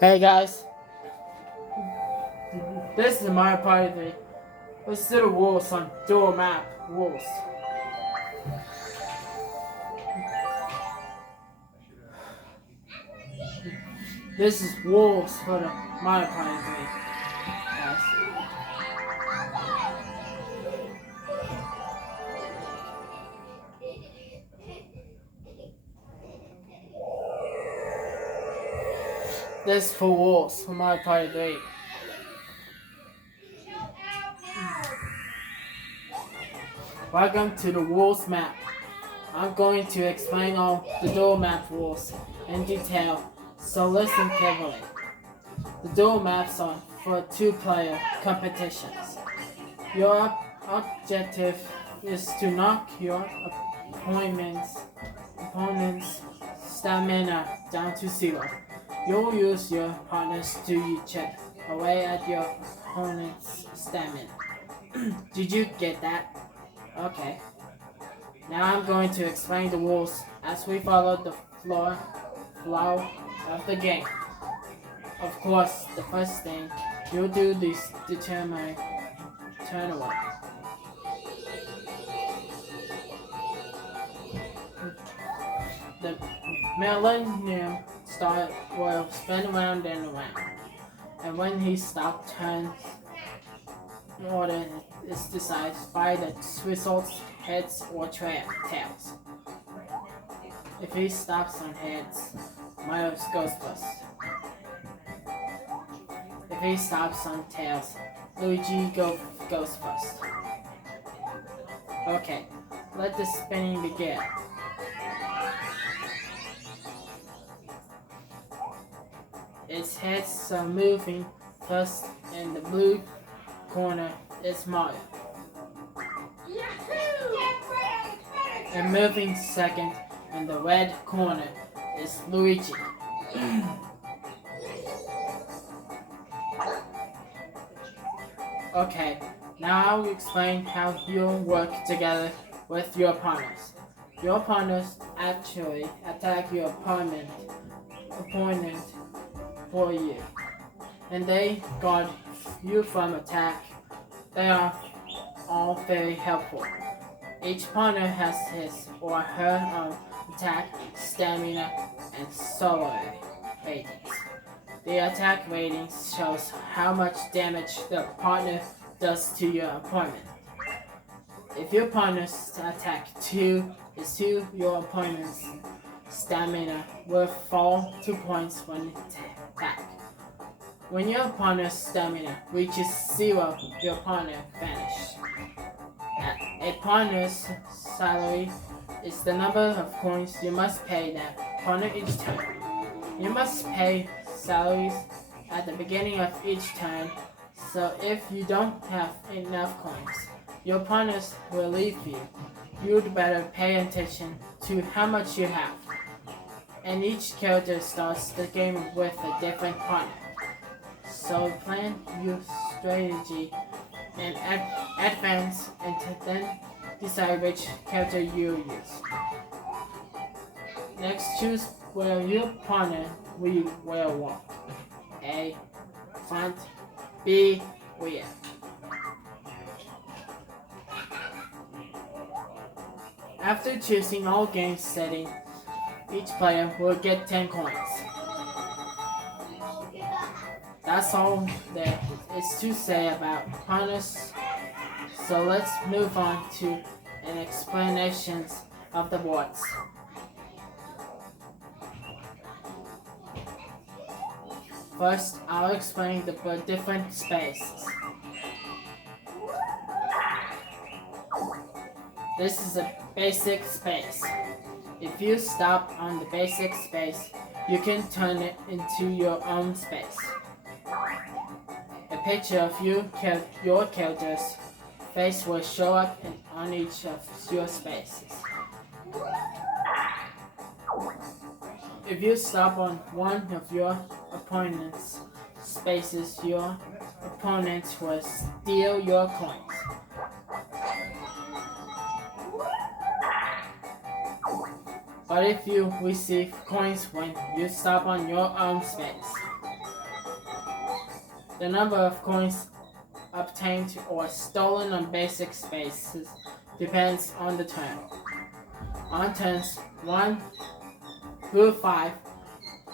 Hey guys, this is my party. Let's do the rules on dual map rules. This is rules for the my party, guys. This is for rules for my party. Welcome to the rules map. I'm going to explain all the dual map rules in detail, so listen carefully. The dual maps are for two-player competitions. Your objective is to knock your opponent's stamina down to zero. You'll use your partners to chip away at your opponent's stamina. Did you get that? Okay. Now I'm going to explain the rules as we follow the flow of the game. Of course, the first thing you'll do is determine turn away. The Millennium Star will spin around and around, and when he stops turns, order is decided by the results heads or tails. If he stops on heads, Mario goes first. If he stops on tails, Luigi goes first. Okay, let the spinning begin. Its heads are moving first, and the blue corner is Mario. And moving second, and the red corner is Luigi. Okay, now I'll explain how you'll work together with your partners. Your partners actually attack your opponent for you, and they guard you from attack. They are all very helpful. Each partner has his or her own attack, stamina, and solo ratings. The attack ratings shows how much damage the partner does to your opponent. If your partner's attack 2 is 2, your opponent's stamina will fall 2 points when attack. When your opponent's stamina reaches 0, your partner vanishes. A partner's salary is the number of coins you must pay that partner each turn. You must pay salaries at the beginning of each turn, so if you don't have enough coins, your partners will leave you. You'd better pay attention to how much you have. And each character starts the game with a different partner. So plan your strategy and advance and then decide which character you use. Next, choose where your partner will walk. A. Front. B. Rear. After choosing all game settings, each player will get 10 coins. That's all there is to say about partners, so let's move on to an explanation of the words. First, I'll explain the different spaces. This is a basic space. If you stop on the basic space, you can turn it into your own space. A picture of your character's face will show up on each of your spaces. If you stop on one of your opponent's spaces, your opponent will steal your coins. But if you receive coins when you stop on your own space, The number of coins obtained or stolen on basic spaces depends on the turn. On turns 1 through 5,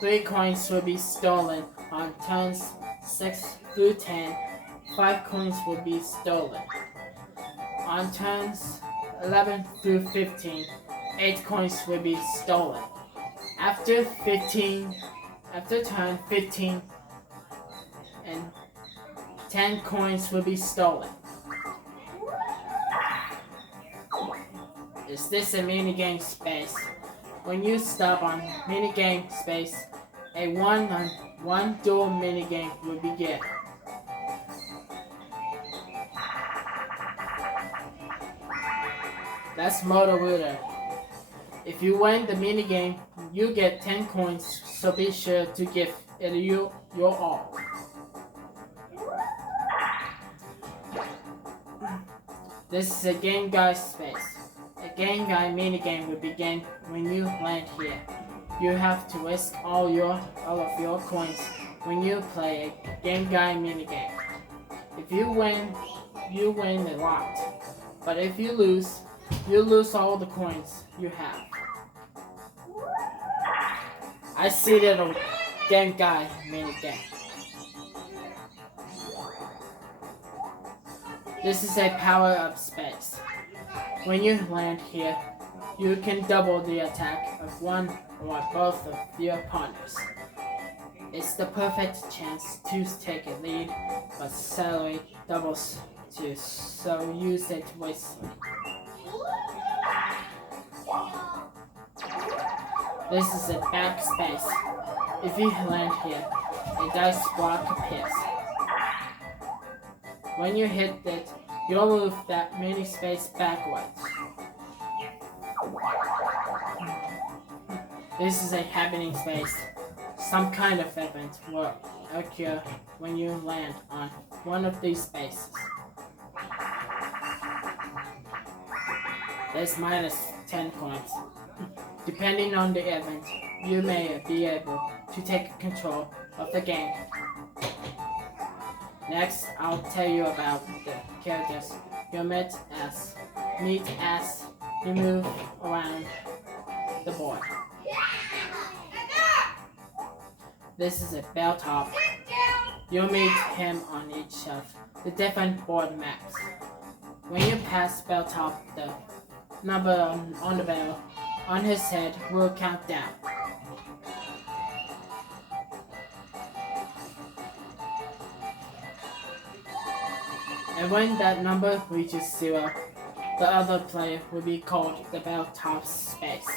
3 coins will be stolen. On turns 6 through 10, 5 coins will be stolen. On turns 11 through 15, 8 coins will be stolen. After turn 15, and 10 coins will be stolen. Is this a minigame space? When you stop on minigame space, a 1-on-1 duel minigame will begin. That's Motor Ruler. If you win the minigame, you get 10 coins, so be sure to give it your all. This is a game guide space. A game guide minigame will begin when you land here. You have to risk all of your coins when you play a game guide minigame. If you win a lot. But if you lose all the coins you have. I see that a game guide minigame. This is a power-up space. When you land here, you can double the attack of one or both of your opponents. It's the perfect chance to take a lead, but salary doubles too, so use it wisely. This is a backspace. If you land here, a dice block appears. When you hit it, you'll move that mini space backwards. This is a happening space. Some kind of event will occur when you land on one of these spaces. There's minus 10 coins. Depending on the event, you may be able to take control of the game. Next, I'll tell you about the characters you meet as you move around the board. This is a Belltop. You'll meet him on each of the different board maps. When you pass Belltop, the number on the bell on his head will count down. And when that number reaches 0, the other player will be called the Belltop space.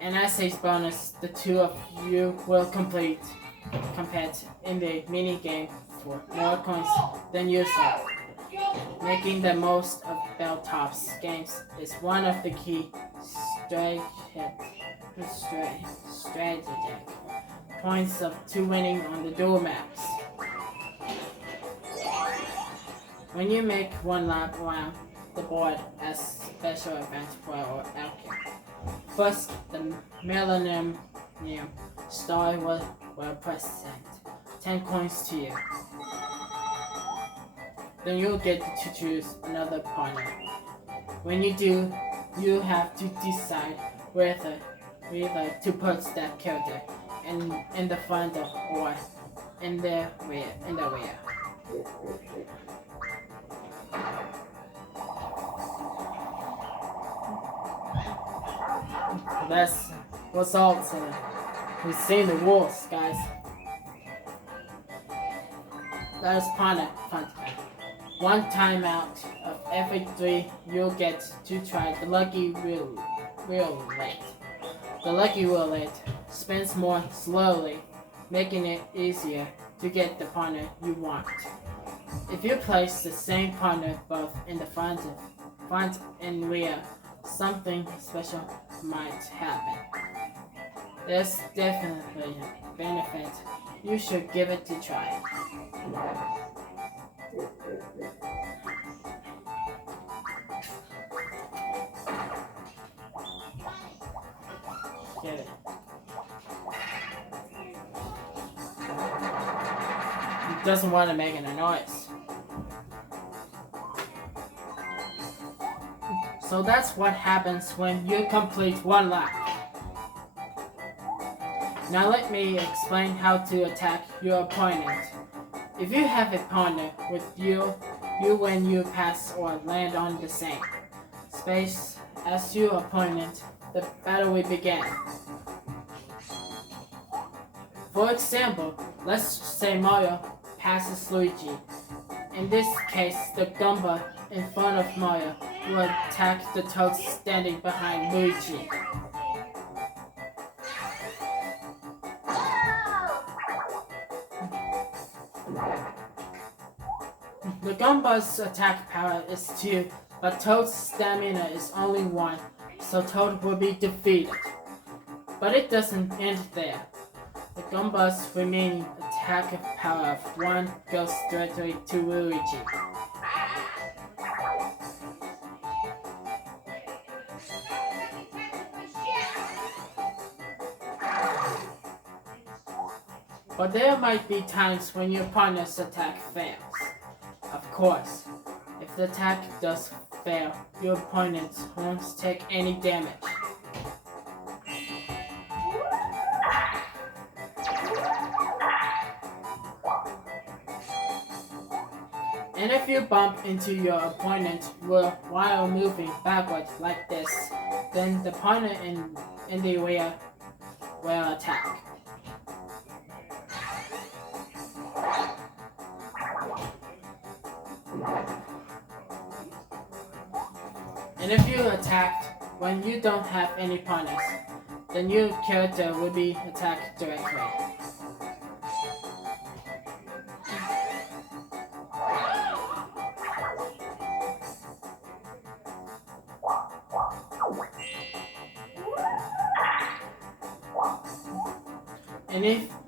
And as a bonus, the two of you will compete in the mini game for more coins than usual. Making the most of Belltop's games is one of the key strategic points to winning on the duel maps. When you make one lap around the board as special event will occur. First, the Millennium Star will present 10 coins to you. Then you'll get to choose another partner. When you do, you have to decide whether to put that character in the front or in the rear. That's results. We've seen the rules, guys. That is partner front. One timeout of every 3, you'll get to try the lucky roulette. The lucky roulette spins more slowly, making it easier to get the partner you want. If you place the same partner both in the front and rear, something special might happen. There's definitely a benefit. You should give it a try. Get it. doesn't want to make any noise. So that's what happens when you complete one lap. Now let me explain how to attack your opponent. If you have a partner with you when you pass or land on the same space as your opponent, the battle will begin. For example, let's say Mario passes Luigi. In this case, the Goomba in front of Mario will attack the Toad standing behind Luigi. The Goomba's attack power is 2, but Toad's stamina is only 1, so Toad will be defeated. But it doesn't end there. The Goomba's remaining attack power of 1 goes directly to Luigi. But there might be times when your partner's attack fails. Of course, if the attack does fail, your opponent won't take any damage. And if you bump into your opponent while moving backward like this, then the partner in the rear will attack. And if you attacked when you don't have any partners, then your character will be attacked directly.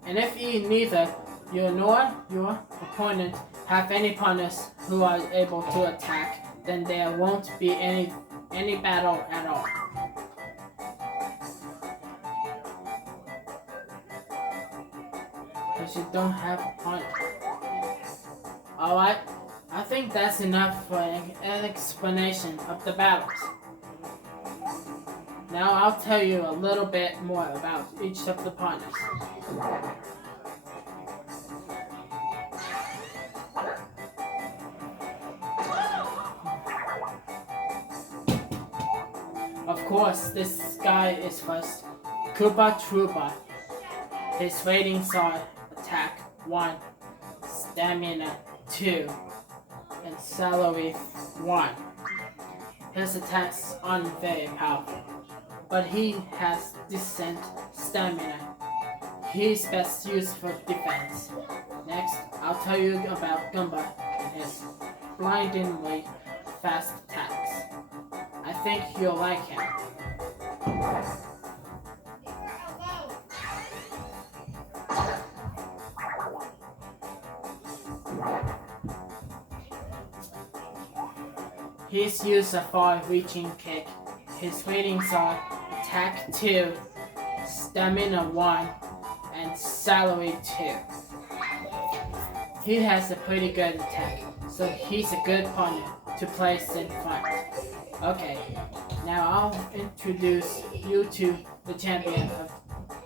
And if neither you nor your opponent have any partners who are able to attack, then there won't be any battle at all. Because you don't have a partner. Alright, I think that's enough for an explanation of the battles. Now I'll tell you a little bit more about each of the partners. Of course, this guy is first. Koopa Troopa. His ratings are attack 1, stamina 2, and salary 1. His attacks aren't very powerful, but he has decent stamina. He's best used for defense. Next, I'll tell you about Goomba and his blindingly fast attacks. I think you'll like him. He's used a far-reaching kick. His ratings are attack 2, stamina 1, and salary 2. He has a pretty good attack, so he's a good partner to place in front. Okay, now I'll introduce you to the champion of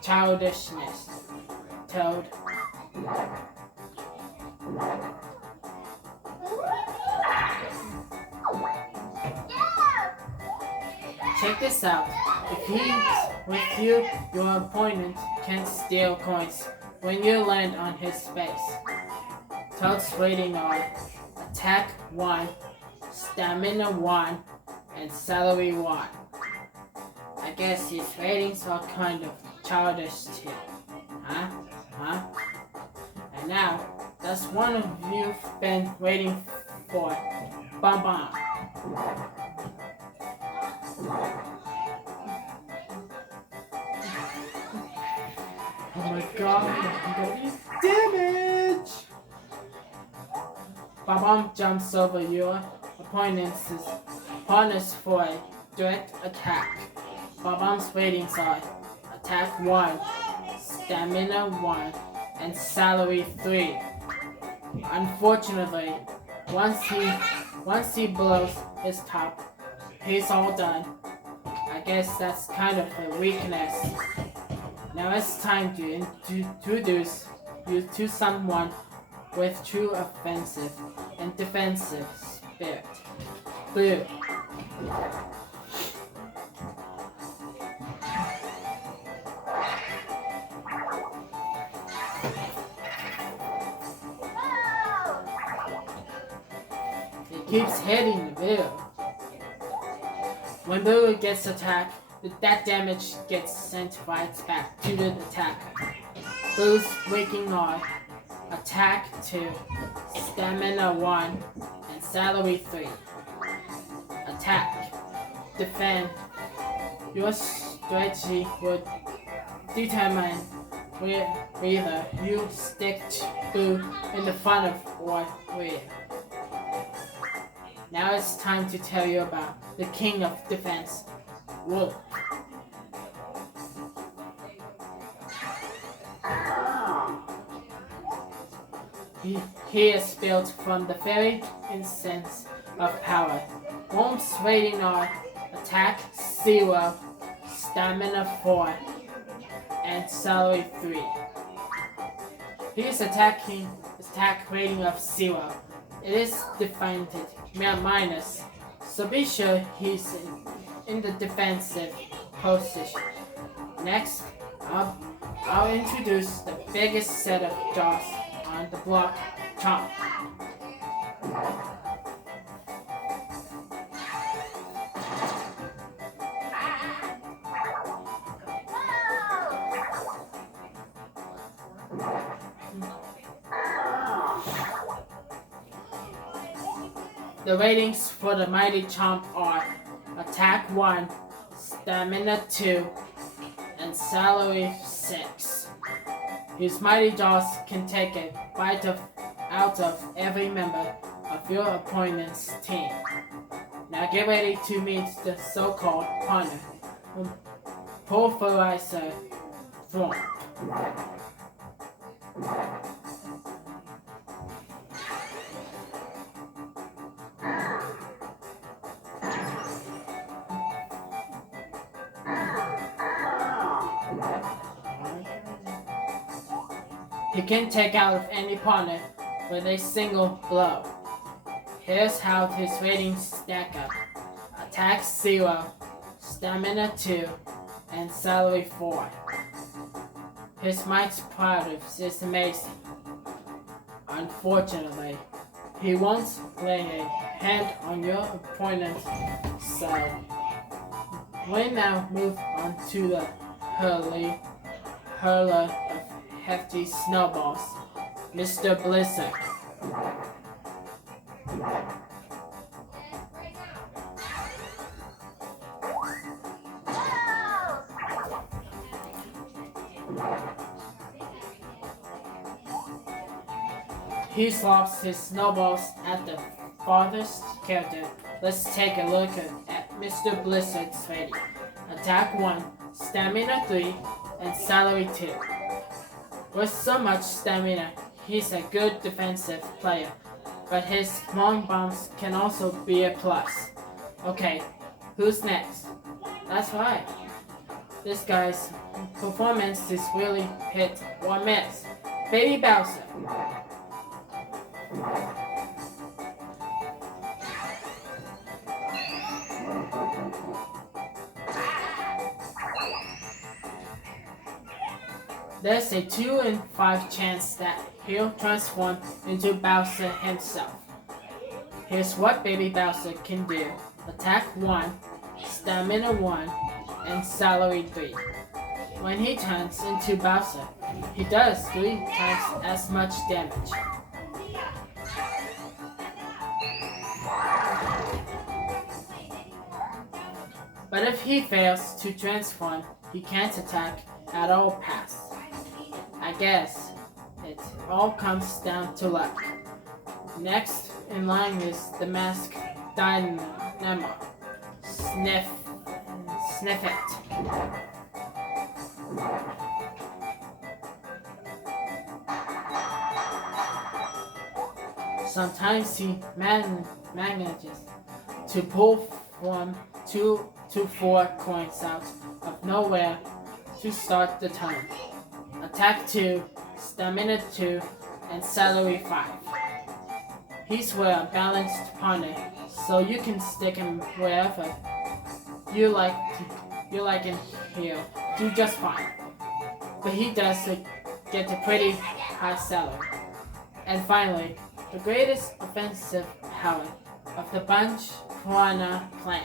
childishness, Toad. Check this out. If he's with you, your opponent can steal coins when you land on his space. Toad's rating are attack 1, stamina 1, and salary 1. I guess his ratings are kind of childish too. Huh? And now, that's one of you've been waiting for. Bum Bum. Oh my god, I'm going damage! Bum Bum jumps over your opponent's partners for a direct attack. Bum Bum's ratings are attack 1, stamina 1, and salary 3. Unfortunately, once he blows his top, he's all done. I guess that's kind of a weakness. Now it's time to introduce you to someone with true offensive and defensive spirit. Blue. It keeps hitting the blue. When blue gets attacked, that damage gets sent right back to the attacker. Blue's waking on attack 2, stamina 1, and salary 3. Attack. Defend. Your strategy would determine whether you stick blue in the front of or rear. Now it's time to tell you about the king of defense, Wolf. He is built from the very essence of power. Wolf's rating are attack 0, stamina 4, and salary 3. His attack rating of 0. It is defined minus, so be sure he's in the defensive position. Next, I'll introduce the biggest set of jaws on the block, Chomp. The ratings for the Mighty Chomp are Attack 1, Stamina 2, and Salary 6. His Mighty Jaws can take a bite out of every member of your opponent's team. Now get ready to meet the so-called partner, Pulverizer Thorn. He can take out any partner with a single blow. Here's how his ratings stack up. Attack 0, Stamina 2, and Salary 4. His might's product is amazing. Unfortunately, he won't lay a hand on your opponent's side. We now move on to the hurler of hefty snowballs, Mr. Blizzard. He slops his snowballs at the farthest character. Let's take a look at Mr. Blizzard's rating. Attack 1, Stamina 3, and Salary 2. With so much stamina, he's a good defensive player, but his long bombs can also be a plus. Okay, who's next? That's right. This guy's performance is really hit or miss. Baby Bowser. There's a 2 in 5 chance that he'll transform into Bowser himself. Here's what Baby Bowser can do. Attack 1, Stamina 1, and Salary 3. When he turns into Bowser, he does 3 times as much damage. But if he fails to transform, he can't attack at all past. I guess it all comes down to luck. Next in line is the masked Dynamo. Sniff it. Sometimes he manages to pull from 2 to 4 coins out of nowhere to start the turn. Attack 2, Stamina 2, and Salary 5. He's a balanced partner, so you can stick him wherever you like him. He'll do just fine. But he does get a pretty high salary. And finally, the greatest offensive power of the bunch, Piranha Plant.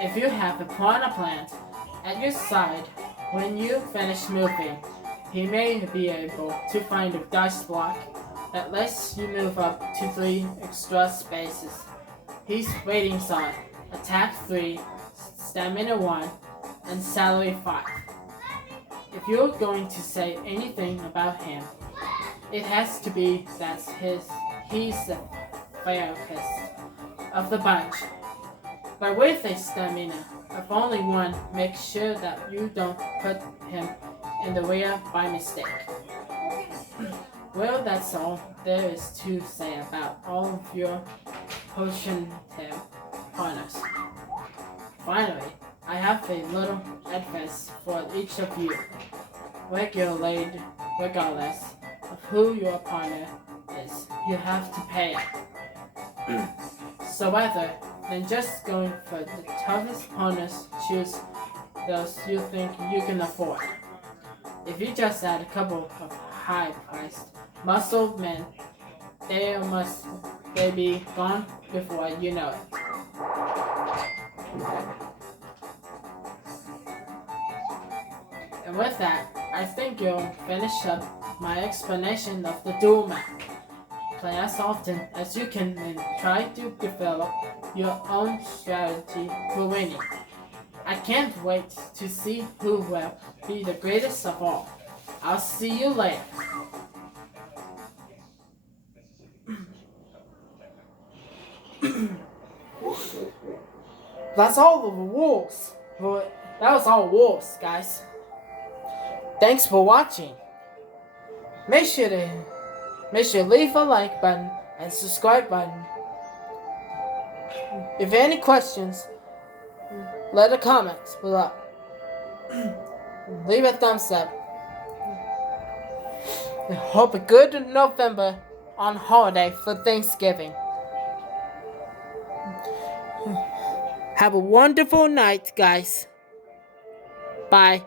If you have a Piranha Plant at your side when you finish moving, he may be able to find a dice block that lets you move up to 3 extra spaces. His ratings are Attack 3, Stamina 1, and Salary 5. If you're going to say anything about him, it has to be that he's the fairest of the bunch. But with a stamina of only 1, make sure that you don't put him in the rear by mistake. Well, that's all there is to say about all of your potion tail partners. Finally, I have a little advice for each of you. Regardless of who your partner is, you have to pay it. So rather than just going for the toughest partners, choose those you think you can afford. If you just add a couple of high-priced muscle men, they be gone before you know it. And with that, I think you'll finish up my explanation of the duel map. Play as often as you can and try to develop your own strategy for winning. I can't wait to see who will be the greatest of all. I'll see you later. That's all of the wolves. That was all wolves, guys. Thanks for watching. Make sure to leave a like button and subscribe button. If any questions, let a comment below. Leave a thumbs up. Hope a good November on holiday for Thanksgiving. Have a wonderful night, guys. Bye.